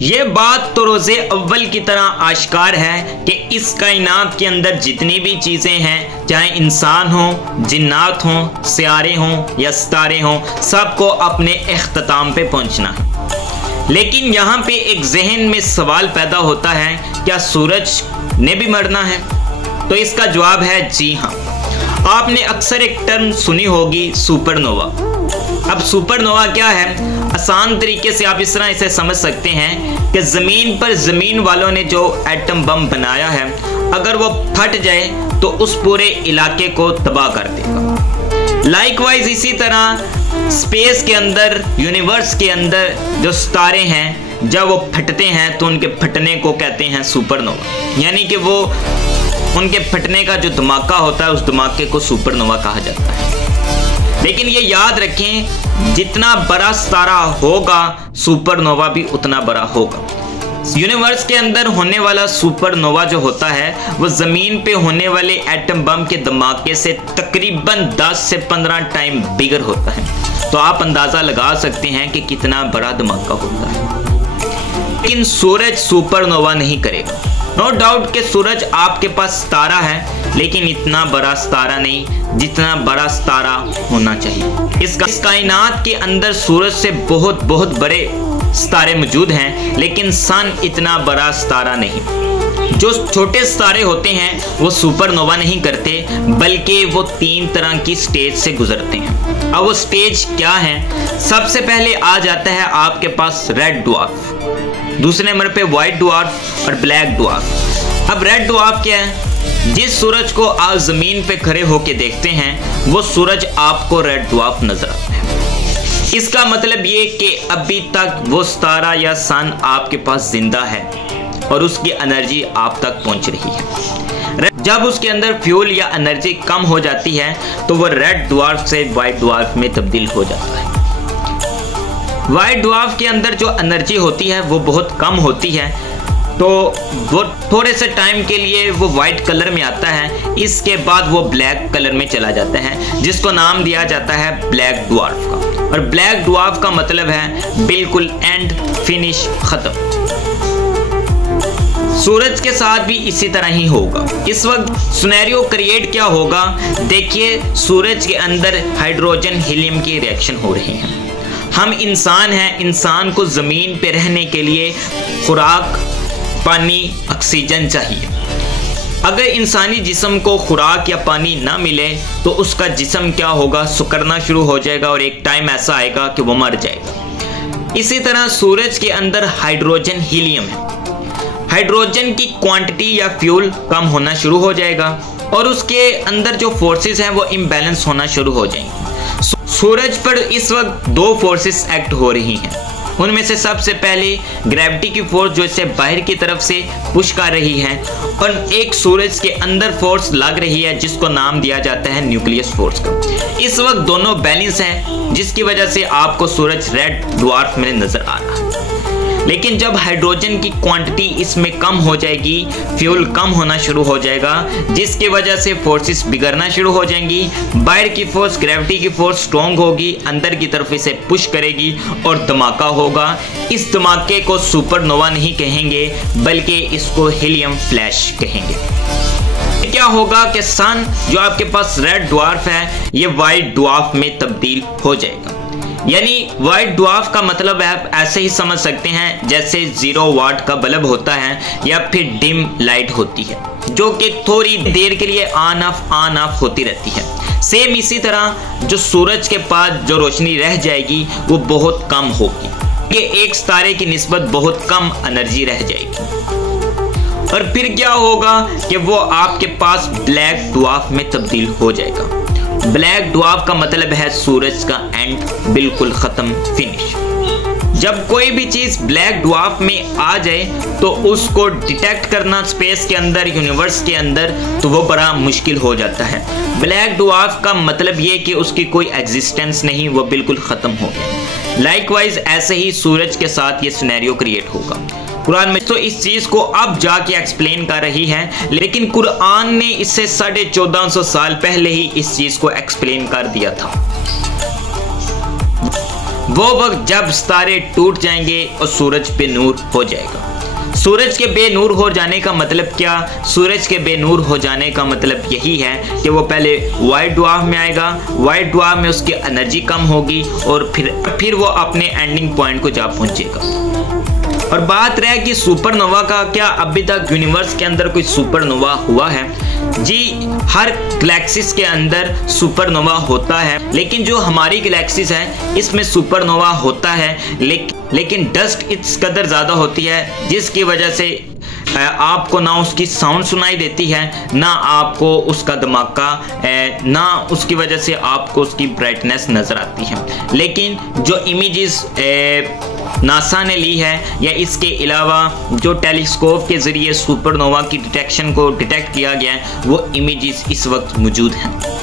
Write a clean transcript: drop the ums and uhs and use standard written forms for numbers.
ये बात तो रोज़े अव्वल की तरह आश्कार है कि इस कायनात के अंदर जितनी भी चीज़ें हैं, चाहे इंसान हो, जिन्नात हों, सियारे हों या सितारे हों, सबको अपने इख्तिताम पे पहुंचना है। लेकिन यहाँ पे एक जहन में सवाल पैदा होता है, क्या सूरज ने भी मरना है? तो इसका जवाब है जी हाँ। आपने अक्सर एक टर्म सुनी होगी, सुपरनोवा। अब सुपरनोवा क्या है? आसान तरीके से आप इस तरह इसे समझ सकते हैं कि ज़मीन पर ज़मीन वालों ने जो एटम बम बनाया है, अगर वो फट जाए तो उस पूरे इलाके को तबाह कर देगा। लाइकवाइज इसी तरह स्पेस के अंदर, यूनिवर्स के अंदर जो सितारे हैं, जब वो फटते हैं तो उनके फटने को कहते हैं सुपरनोवा। यानी कि वो उनके फटने का जो धमाका होता है, उस धमाके को सुपरनोवा कहा जाता है। लेकिन ये याद रखें, जितना बड़ा सितारा होगा सुपरनोवा भी उतना बड़ा होगा। यूनिवर्स के अंदर होने वाला सुपरनोवा जो होता है, वो ज़मीन पे होने वाले एटम बम के धमाके से तकरीबन 10 से 15 टाइम बिगर होता है। तो आप अंदाज़ा लगा सकते हैं कि कितना बड़ा धमाका होता है। लेकिन सूरज सुपरनोवा नहीं करेगा। नो डाउट कि सूरज आपके पास सितारा है, लेकिन इतना बड़ा सितारा नहीं जितना बड़ा सितारा होना चाहिए। इस कायनात के अंदर सूरज से बहुत बड़े सितारे मौजूद हैं, लेकिन सन इतना बड़ा सितारा नहीं। जो छोटे सितारे होते हैं वो सुपरनोवा नहीं करते, बल्कि वो 3 तरह की स्टेज से गुजरते हैं। अब वो स्टेज क्या है? सबसे पहले आ जाता है आपके पास रेड ड्वार्फ, दूसरे नंबर पे व्हाइट ड्वार्फ और ब्लैक ड्वार्फ। अब रेड ड्वार्फ क्या है? जिस सूरज को आप जमीन पे खड़े होके देखते हैं, वो सूरज आपको रेड ड्वार्फ नजर आता है। इसका मतलब ये कि अभी तक वो सितारा या सन आपके पास जिंदा है और उसकी एनर्जी आप तक पहुंच रही है। जब उसके अंदर फ्यूल या एनर्जी कम हो जाती है तो वो रेड ड्वार्फ से व्हाइट ड्वार्फ में तब्दील हो जाता है। व्हाइट ड्वार्फ के अंदर जो एनर्जी होती है वो बहुत कम होती है, तो वो थोड़े से टाइम के लिए वो वाइट कलर में आता है। इसके बाद वो ब्लैक कलर में चला जाता है, जिसको नाम दिया जाता है ब्लैक ड्वार्फ का। और ब्लैक ड्वार्फ का मतलब है बिल्कुल एंड, फिनिश, खत्म। सूरज के साथ भी इसी तरह ही होगा। इस वक्त सिनेरियो क्रिएट क्या होगा? देखिए, सूरज के अंदर हाइड्रोजन हीलियम की रिएक्शन हो रही है। हम इंसान हैं, इंसान को ज़मीन पे रहने के लिए खुराक, पानी, ऑक्सीजन चाहिए। अगर इंसानी जिस्म को खुराक या पानी ना मिले तो उसका जिस्म क्या होगा? सिकुड़ना शुरू हो जाएगा और एक टाइम ऐसा आएगा कि वो मर जाएगा। इसी तरह सूरज के अंदर हाइड्रोजन हीलियम है। हाइड्रोजन की क्वांटिटी या फ्यूल कम होना शुरू हो जाएगा और उसके अंदर जो फोर्सेस हैं वो इम्बैलेंस होना शुरू हो जाएंगे। सूरज पर इस वक्त 2 फोर्सेस एक्ट हो रही हैं। उनमें से सबसे पहले ग्रेविटी की फोर्स जो इसे बाहर की तरफ से पुश कर रही है, और एक सूरज के अंदर फोर्स लग रही है जिसको नाम दिया जाता है न्यूक्लियस फोर्स का। इस वक्त दोनों बैलेंस हैं, जिसकी वजह से आपको सूरज रेड ड्वार्फ में नजर आ रहा है। लेकिन जब हाइड्रोजन की क्वांटिटी इसमें कम हो जाएगी, फ्यूल कम होना शुरू हो जाएगा, जिसकी वजह से फोर्सेस बिगड़ना शुरू हो जाएंगी। बाहर की फोर्स, ग्रेविटी की फोर्स स्ट्रॉन्ग होगी, अंदर की तरफ इसे पुश करेगी और धमाका होगा। इस धमाके को सुपरनोवा नहीं कहेंगे, बल्कि इसको हीलियम फ्लैश कहेंगे। क्या होगा कि सन जो आपके पास रेड ड्वार्फ है, ये व्हाइट ड्वार्फ में तब्दील हो जाएगा। यानी व्हाइट ड्वार्फ का मतलब आप ऐसे ही समझ सकते हैं जैसे 0 वाट का बल्ब होता है या फिर डिम लाइट होती है, जो कि थोड़ी देर के लिए ऑन ऑफ होती रहती है। सेम इसी तरह जो सूरज के पास जो रोशनी रह जाएगी वो बहुत कम होगी, कि एक सितारे की निस्बत बहुत कम एनर्जी रह जाएगी। और फिर क्या होगा कि वो आपके पास ब्लैक ड्वार्फ में तब्दील हो जाएगा। ब्लैक ड्वार्फ का मतलब है सूरज का एंड, बिल्कुल खत्म, फिनिश। जब कोई भी चीज ब्लैक ड्वार्फ में आ जाए तो उसको डिटेक्ट करना स्पेस के अंदर, यूनिवर्स के अंदर, तो वो बड़ा मुश्किल हो जाता है। ब्लैक ड्वार्फ का मतलब ये कि उसकी कोई एग्जिस्टेंस नहीं, वो बिल्कुल खत्म हो गया। लाइकवाइज ऐसे ही सूरज के साथ ये सिनेरियो क्रिएट होगा। कुरान में तो इस चीज को अब जाके एक्सप्लेन कर रही है, लेकिन कुरान ने इससे 1450 साल पहले ही इस चीज को एक्सप्लेन कर दिया था। वो वक्त जब तारे टूट जाएंगे और सूरज बेनूर हो जाएगा। सूरज के बेनूर हो जाने का मतलब क्या? सूरज के बेनूर हो जाने का मतलब यही है कि वो पहले वाइट ड्वार्फ में आएगा, वाइट ड्वार्फ में उसकी एनर्जी कम होगी और फिर वो अपने एंडिंग पॉइंट को जा पहुंचेगा। और बात रहे कि सुपरनोवा का, क्या अभी तक यूनिवर्स के अंदर कोई सुपरनोवा हुआ है? जी, हर गैलेक्सीज के अंदर सुपरनोवा होता है, लेकिन जो हमारी गैलेक्सीज है इसमें सुपरनोवा होता है, लेकिन डस्ट इस कदर ज़्यादा होती है जिसकी वजह से आपको ना उसकी साउंड सुनाई देती है, ना आपको उसका धमाका, ना उसकी वजह से आपको उसकी ब्राइटनेस नज़र आती है। लेकिन जो इमेजेस नासा ने ली है या इसके अलावा जो टेलीस्कोप के ज़रिए सुपरनोवा की डिटेक्शन को डिटेक्ट किया गया है, वो इमेजेस इस वक्त मौजूद हैं।